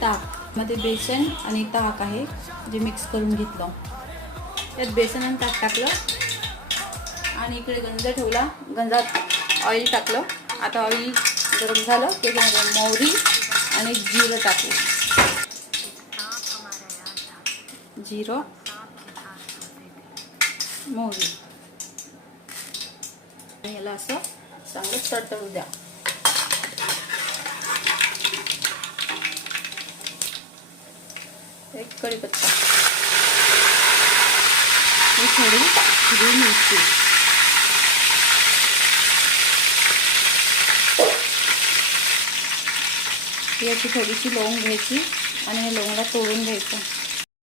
ताक मध्ये बेसन आणि ताक आहे जे मिक्स करून घेतलं. त्यात बेसन आणि ताक टाकलं आणि इकडे गंज ठेवला. गंजात ऑइल टाकलं. आता ऑइल गरम झालं की त्यामध्ये मोहरी आणि जिरं टाकलं. जिरं, मोहरी आणि याला असं चांगलं तडतडू द्या. एक कढीपत्ता, थोडी हिरवी मिरची, याची थोडीशी लवंग घ्यायची आणि हे लवंगला तोडून घ्यायचं.